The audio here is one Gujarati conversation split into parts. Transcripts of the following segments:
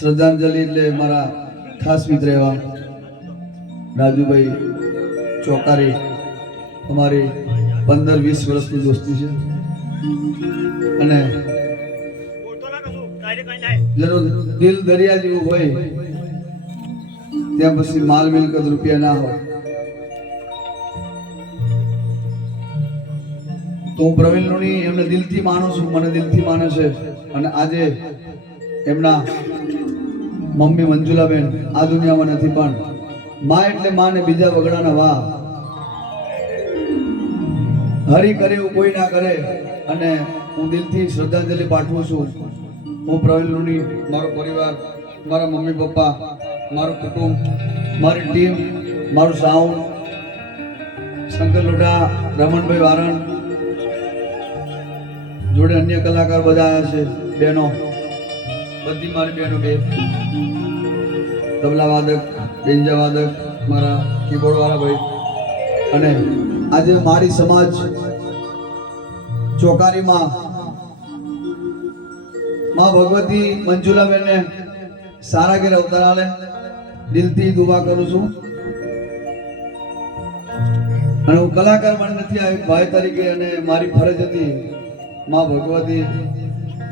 શ્રદ્ધાંજલિ એટલે મારા ખાસ મિત્ર એવા રાજુભાઈ ચોકારી, અમારી 15-20 વર્ષની દોસ્તી છે અને જેનું દિલ દરિયા જેવું હોય ત્યાં પછી માલ મિલકત રૂપિયા ના હોય. તો હું પ્રવીણ લુણી એમને દિલથી માનું છું, મને દિલથી માને છે. અને આજે એમના મમ્મી મંજુલાબેન આ દુનિયામાં નથી, પણ માં એટલે માં ને બીજા વગડાના વાહ. હરી કરે એવું કોઈ ના કરે અને હું દિલથી શ્રદ્ધાંજલિ પાઠવું છું. હું પ્રવીણ લુણી, મારો પરિવાર, મારા મમ્મી પપ્પા, મારું કુટુંબ, મારી ટીમ, મારું સાઉન્ડ, શંકર લોઢા, રમણભાઈ વારણ, જોડે અન્ય કલાકાર બધા આવ્યા છે, બહેનો, બધી મારી બહેનો, બે તબલા વાદક, બેંજા વાદક, મારા કીબોર્ડ વાળા ભાઈ. અને આજે મારી સમાજ ચોકારીમાં માં ભગવતી મંજુલાબેનને સારા ઘેર અવતાર આલે દિલથી દુઆ કરું છું. અને હું કલાકાર પણ નથી, આ એક ભાઈ તરીકે અને મારી ફરજ હતી. માં ભગવતી,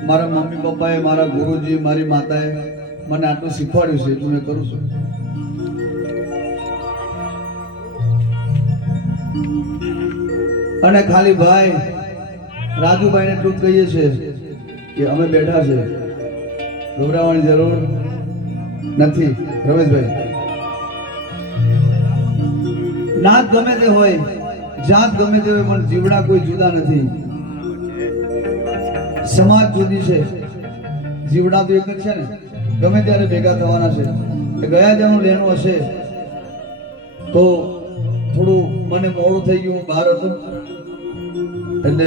મારા મમ્મી પપ્પાએ, મારા ગુરુજી, મારી માતાએ મને આટલું શીખવાડ્યું છે એટલું મેં કરું છું. અને ખાલી ભાઈ રાજુભાઈને એટલું જ કહીએ છીએ કે અમે બેઠા છે, ગભરાવાની જરૂર નથી. રમેશભાઈ, નાત ગમે તે હોય, જાત ગમે તે હોય, પણ જીવડા કોઈ જુદા નથી. સમાજ જુદી છે, જીવડા તો એક જ છે ને. ગમે ત્યારે ભેગા થવાના છે. એ ગયા જણનું લેનું હશે તો થોડું મને મોડું થઈ ગયું, બહાર હતો એટલે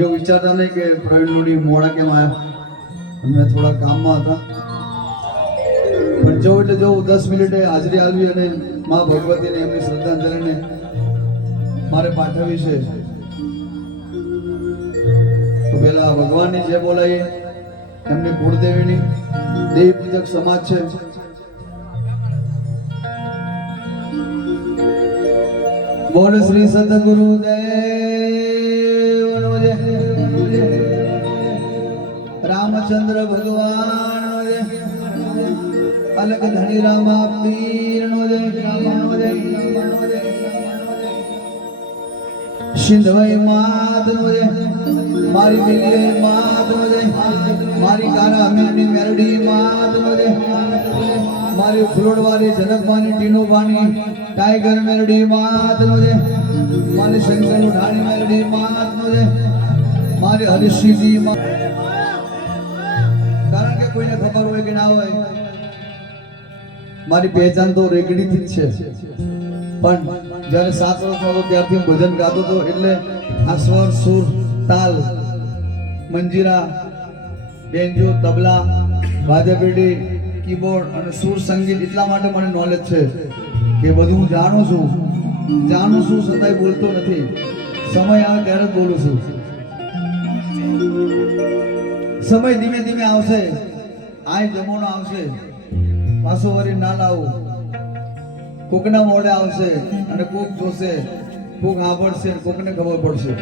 એવું વિચારતા નહીં કે પ્રવીણ લુણી મોડા કેમ આવ્યા, અમે થોડા કામમાં હતા. પણ જવું એટલે જવું, 10 મિનિટે હાજરી આવી અને મા ભગવતીને એમની શ્રદ્ધાંજલિને મારે પાઠવી છે. તો પેલા ભગવાનની જે બોલાય એમની કુળદેવીની, દેવી પૂજક સમાજ છે. બોલ શ્રી સદગુરુદેવનો જય, રામચંદ્ર ભગવાન જય, અલગ ધણી રામા પીરનો જય, સિંધવાઈ માતનો જય, મારી મિલી માતનો જય, મારી કારા અમીરની મેરડી માતનો જય, મારી ફ્લોડવાળી જનકવાની ટીનોબાની ટાઈગર મેરડી માતનો જય, મારી શંકર ઢાણી મેરડી માતનો જય, મારી હરિસિદ્ધિ માં. કારણ કે કોઈને ખબર હોય કે ના હોય, મારી પહેચાન તો રેગડીથી જ છે. પણ જ્યારે 7 વર્ષનો હતો ત્યારથી હું ભજન ગાતો હતો, એટલે આ સ્વર, સુર, તાલ, મંજીરા, બેન્જો, તબલા, વાદ્યપેટી, કીબોર્ડ અને સુર સંગીત એટલા માટે મને નોલેજ છે કે બધું હું જાણું છું છતાંય બોલતો નથી. સમય આવે ત્યારે જ બોલું છું. સમય ધીમે ધીમે આવશે, આ જમાનો આવશે, પાછો વળી ના લાવું. કોકના મોડે આવશે અને કોક જોશે, કોક સાંભળશે, કોકને ખબર પડશે.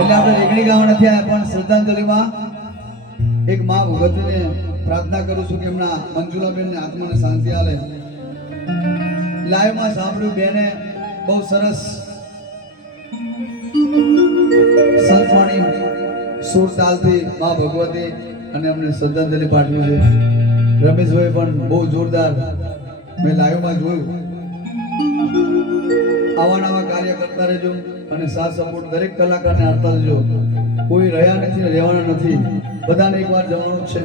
એટલે આપણે રેગણી ગાવા નથી આવ્યા, પણ શ્રદ્ધાંજલિમાં એક મા ભગવતીને પ્રાર્થના કરું છું કે એમના મંજુલાબેનને આત્માને શાંતિ આલે. લાઈવમાં સાંભળ્યું બેને બહુ સરસ સંતવાણી સુર તાલથી મા ભગવતી અને અમને શ્રદ્ધાંજલિ પાઠવી છે. રમેશભાઈ પણ બહુ જોરદાર, મેં લાઈવમાં જોયું. આવા નવા કાર્ય કરતા રહેજો અને સાથ સપોર્ટ દરેક કલાકારને આપતા રહેજો. કોઈ રહ્યા નથી ને રહેવાના નથી, બધાને એકવાર જવાનું છે.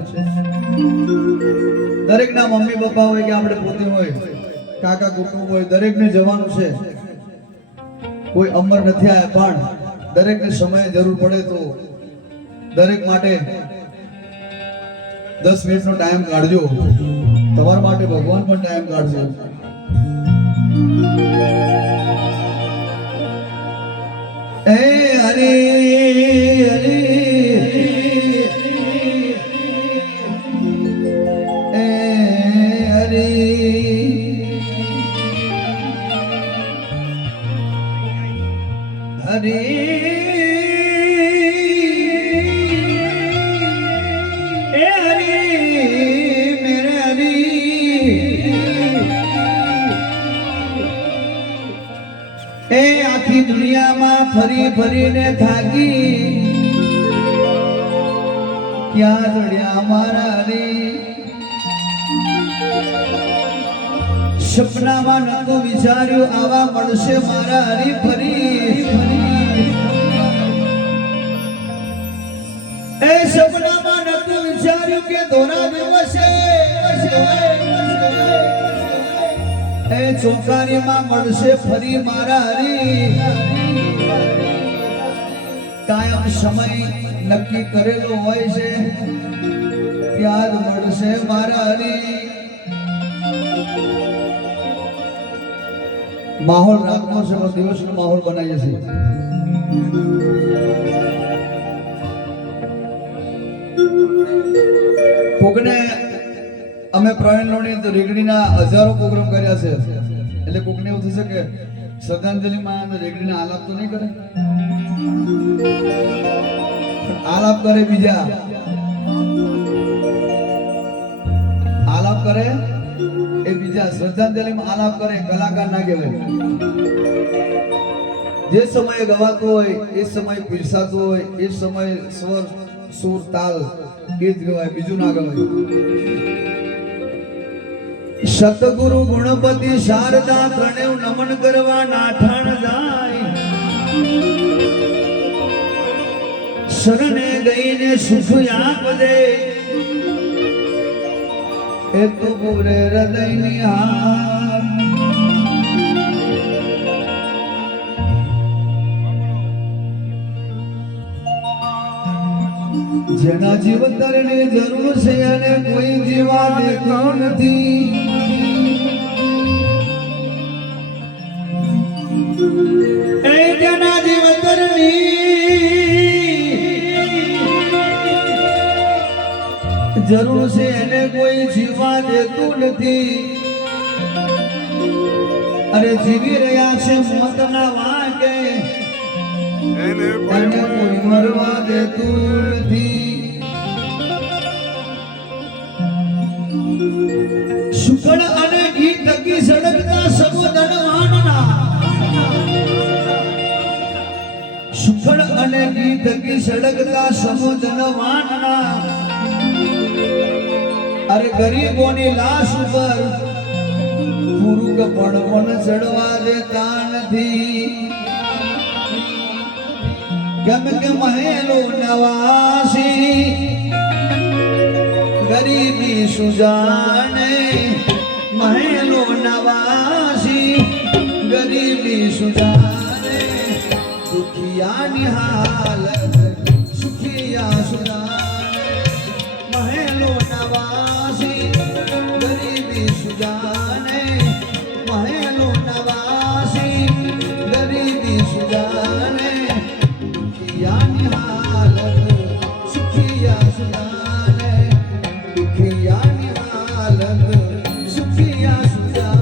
દરેકના મમ્મી પપ્પા હોય કે આપણે પોતે હોય, કાકા કુટુંબ હોય, દરેકને જવાનું છે. કોઈ અમર નથી આયા, પણ દરેકને સમય જરૂર પડે તો દરેક માટે 10 મિનિટનો ટાઈમ કાઢજો. તમારા માટે ભગવાન પણ ટાઈમ કાઢશે. એ હરે હરે हरे ए हरे मेरे हरे ए आखी दुनिया में फरी फरीने थाकी क्या जड़िया मारा हरे सपनाમાં નતો વિચાર્યું આવા મળશે મારા હરી ફરી. એ સપનામાં નતો વિચાર્યું કે ધોરા દિવસે એ ચોકારીમાં મળશે ફરી મારા હરી. કાયમ સમય નક્કી કરેલો હોય છે, ત્યાં જ મળશે મારા હરી. माहौल रात में से दिवस नो माहौल बनाइए छे. कोकने અમે પ્રણલોની તો રેગડીના હજારો પ્રોગ્રામ કર્યા છે, એટલે કોકને એવું થશે કે શ્રદ્ધાંજલિમાં રેગડીના આલાપ તો નહીં કરે, આલાપ કરે બીજા, આલાપ કરે એ બીજા. શ્રદ્ધાંજલિમાં આલાપ કરે કલાકાર ના કહેવાય. જે સમયે ગવાતું હોય, એ સમયે પીરસાતું હોય, એ સમયે સ્વર, સુર, તાલ એ જ ગવાય, બીજું ના ગવાય. સતગુરુ ગુણપતિ શારદા ત્રણેવ નમન કરવા નાઠાણ જાય. શરણે ગઈને સુખ આપદે એ તો પૂરે હૃદયની હાર. જેના જીવતરની જરૂર છે અને કોઈ જીવા દેતો નથી, એ જેના જીવતરની જરૂર છે એને કોઈ જીવા દેતું નથી. અરે જીવી રહ્યા છે મતના વાગે, એને કોઈ મરવા દેતું નથી. સુખડ અને ઘી તકી સડકતા સમુદ્રવાનના, સુખડ અને ઘી તકી સડકતા સમુદ્રવાનના. અરે ગરીબોની લાશ ઉપર પુરુગ પણ ચડવા દેતા નથી. કેમ કે મહેલો નવાસી ગરીબી સુજાને મહેલો સુજાને દુખિયા નિહાલત સુખિયા સુજાને મહેલો નવાસી ગરીબી સુજાને મહેલો નવાસી ગરીબી સુજાને દુખિયા નિહાલત સુખિયા સુજાને દુખિયા નિહાલત સુખિયા સુજાને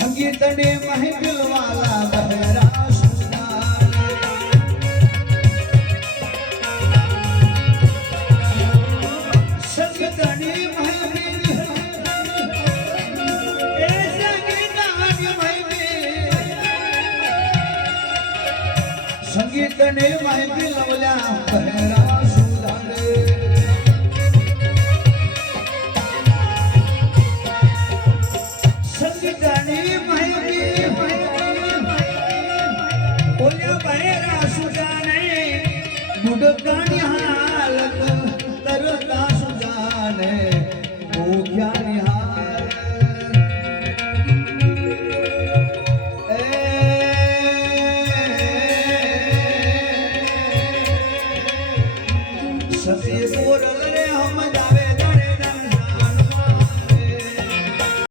संगीतने महफिल वाला बहरा सुनाने संगीतने महफिल ए संगीतने महफिल संगीतने महफिल वाला बहरा सुनाने બહેરા સુજાને મુડકાન